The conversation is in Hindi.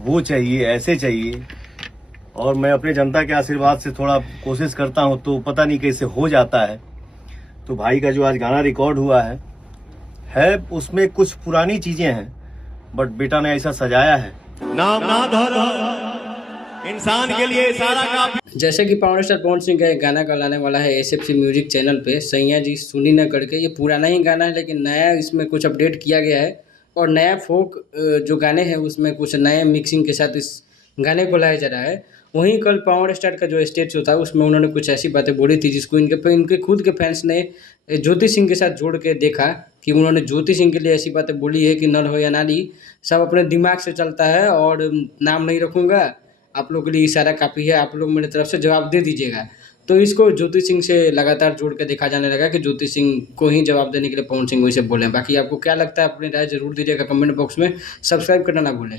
वो चाहिए, ऐसे चाहिए। और मैं अपने जनता के आशीर्वाद से थोड़ा कोशिश करता हूँ, तो पता नहीं कैसे हो जाता है। तो भाई का जो आज गाना रिकॉर्ड हुआ है उसमें कुछ पुरानी चीजें हैं, बट बेटा ने ऐसा सजाया है। नाम ना धरो, इंसान के लिए सारा काफी। जैसे कि पावर स्टार पवन सिंह का एक गाना कल आने वाला है एसएफसी म्यूजिक चैनल पे, सैया जी सुनी न करके। ये पुराना ही गाना है लेकिन नया इसमें कुछ अपडेट किया गया है और नया फोक जो गाने हैं उसमें कुछ नए मिक्सिंग के साथ इस गाने को लाया जा रहा है। वहीं कल पावर स्टार का जो स्टेज शो था उसमें उन्होंने कुछ ऐसी बातें बोली थी जिसको इनके खुद के फैंस ने ज्योति सिंह के साथ जोड़ के देखा कि उन्होंने ज्योति सिंह के लिए ऐसी बातें बोली है कि नर हो या नारी, सब अपने दिमाग से चलता है और नाम नहीं रखूँगा, आप लोगों के लिए इशारा काफ़ी है, आप लोग मेरी तरफ से जवाब दे दीजिएगा। तो इसको ज्योति सिंह से लगातार जोड़ के देखा जाने लगा कि ज्योति सिंह को ही जवाब देने के लिए पवन सिंह वैसे बोले हैं। बाकी आपको क्या लगता है, अपनी राय ज़रूर दीजिएगा कमेंट बॉक्स में, सब्सक्राइब करना ना भूलें।